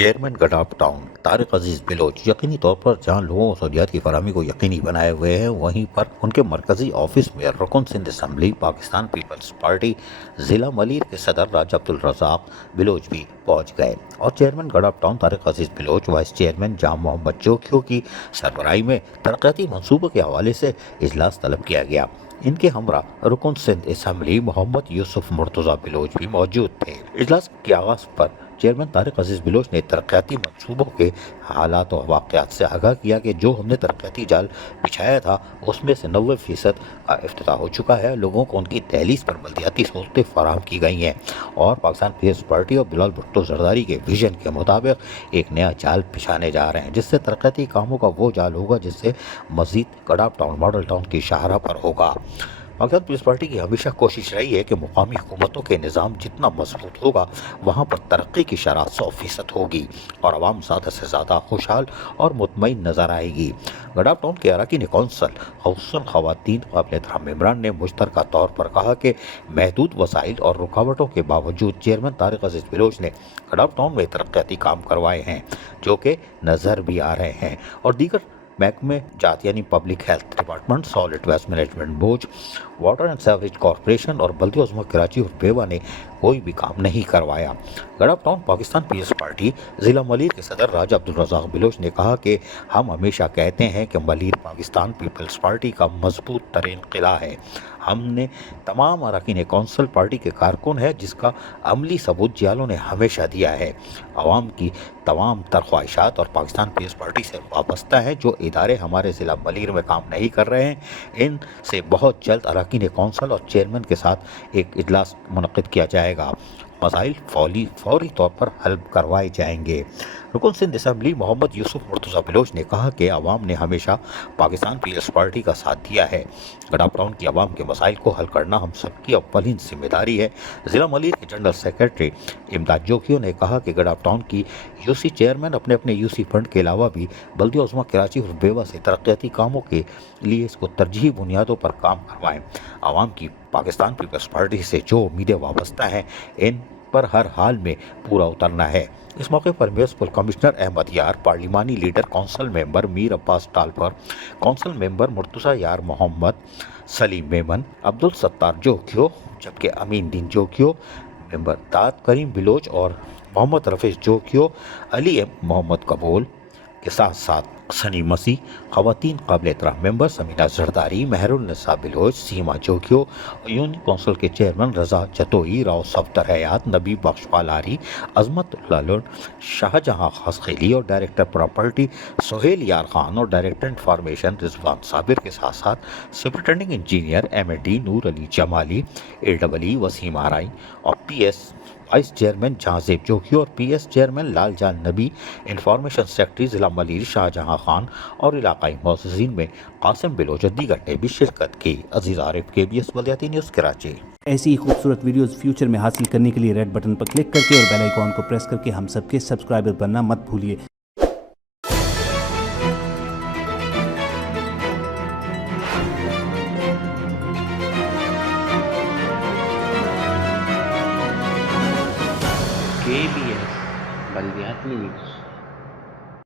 Chairman गडाफ town Tariq अजीज बिलोच यकीनी तौर पर जहां लोगों को सहूलियात की फराहमी को यकीनी बनाए हुए हैं, वहीं पर उनके मरकजी ऑफिस में रुकन सिंध असम्बली पाकिस्तान पीपल्स पार्टी ज़िला मलीर के सदर राजा अब्दुल रज़ाक बिलोच भी पहुंच गए और चेयरमैन गडाफ टाउन तारिक अजीज बिलोच, वाइस चेयरमैन जाम मोहम्मद जोखियो की सरबराही में तरक्याती मनसूबों के हवाले से इजलास तलब किया गया। इनके हमरा रुकन सिंध असम्बली मोहम्मद यूसुफ मुर्तज़ा बिलोच भी मौजूद थे। इजलास के आगाज़ पर चेयरमैन तारिक अजीज बिलोच ने तरक्याती मनसूबों के हालात और वाक़यात से आगाह किया कि जो हमने तरक्याती जाल बिछाया था उसमें से 90% का इफ्तिताह हो चुका है। लोगों को उनकी दहलीज पर बल्दियाती सहूलतें फराहम की गई हैं और पाकिस्तान पीपल्स पार्टी और बिलाल भुट्टो जरदारी के विजन के मुताबिक एक नया जाल बिछाने जा रहे हैं, जिससे तरक्याती कामों का वो जाल होगा जिससे मज़ीद गडाफ टाउन मॉडल टाउन की शाहरा पर होगा। पाकिस्तान पीपल्स पार्टी की हमेशा कोशिश रही है कि मुकामी हुकूमतों के निज़ाम जितना मजबूत होगा वहाँ पर तरक्की की शरह 100% होगी और आवाम ज़्यादा से ज़्यादा खुशहाल और मुतमईन नज़र आएगी। गडाफ टाउन के अरकान कौंसल खसूसन ख़वातीन काबिल एहतराम मेंबरान ने मुश्तरका तौर पर कहा कि महदूद वसाइल और रुकावटों के बावजूद चेयरमैन तारिक अजीज बिलोच ने गडाफ टाउन में तरक्याती काम करवाए हैं जो कि नज़र भी आ रहे हैं और दीगर महकमे जात यानी public health department, solid waste management board, water and sewerage corporation और बल्दिया उज़्मा कराची और बेवा ने कोई भी काम नहीं करवाया। गडाफ टाउन पाकिस्तान पीपल्स पार्टी ज़िला मलीर के सदर राजा अब्दुल रज़ाक बिलोच ने कहा कि हम हमेशा कहते हैं कि मलीर पाकिस्तान पीपल्स पार्टी का मजबूत तरीन किला है। हमने तमाम अरकान कौंसल पार्टी के कारकुन है जिसका अमली सबूत जियालों ने हमेशा दिया है। आवाम की तमाम तर ख्वाहिशात और पाकिस्तान पीपल्स पार्टी से वाबस्ता है। जो इदारे हमारे ज़िला मलीर में काम नहीं कर रहे हैं, इनसे बहुत जल्द अरकान कौंसल और चेयरमैन के साथ एक इजलास मुनक़िद किया जाएगा। मसाइल फौरी तौर पर हल करवाए जाएंगे। रुकन सिंध असम्बली मोहम्मद यूसुफ मुर्तज़ा बिलोच ने कहा कि आवाम ने हमेशा पाकिस्तान पीपल्स पार्टी का साथ दिया है। गडाफ टाउन की आवाम के मसाइल को हल करना हम सबकी अव्वलीन जिम्मेदारी है। ज़िला मलीर के जनरल सेक्रेटरी इमदाद जोखियो ने कहा कि गडाफ टाउन की यूसी चेयरमैन अपने अपने यूसी फंड के अलावा भी बल्दिया उज़्मा कराची और बेवा से तरक्याती कामों के लिए इसको तरजीही बुनियादों पर काम करवाएं। आवाम की पाकिस्तान पीपल्स पार्टी से जो उम्मीदें वाबस्ता हैं, इन पर हर हाल में पूरा उतरना है। इस मौके पर म्यूनिसिपल कमिश्नर अहमद यार, पार्लिमानी leader council member Mir Abbas Talpur, council member Murtaza Yar Mohammad, Salim Memon, Abdul Sattar Jokhio, जबकि अमीन दीन जोखियो, मेंबर दाद करीम बिलोच और मोहम्मद रफीज़ जोखियो, अली एम मोहम्मद कबूल के साथ साथ सनी मसीह, ख़वातीन काबिल एहतराम मेंबर समीना जरदारी, महरुन्निसा बिलोच, सीमा जोखियो, यूनियन कौंसिल के चेयरमैन रज़ा जतोई, राव सफदर हयात, नबी बख्श पालारी, अजमत लालुन, शाहजहां खासखेली और डायरेक्टर प्रॉपर्टी सोहेल यार खान और डायरेक्टर इंफॉर्मेशन रिजवान साबिर के साथ साथ सुपरिटेंडिंग इंजीनियर MAD नूर अली जमाली, AEE वसीम आराई और PS vice chairman Jahanzeb Jokhio और PS चेयरमैन लाल जान नबी, इंफॉर्मेशन सेक्रेटरी ज़िला मलीर शाहजहां खान और इलाकाई मौज़ीन में कासिम बिलोच दीगर ने भी शिरकत की। अजीज़ आरिफ, KBS बल्दियाती न्यूज़ कराची। ऐसी ही खूबसूरत वीडियोस फ्यूचर में हासिल करने के लिए रेड बटन पर क्लिक करके और बेल आइकॉन को प्रेस करके हम सबके सब्सक्राइबर बनना मत भूलिए। KBS बल्दियाती न्यूज़।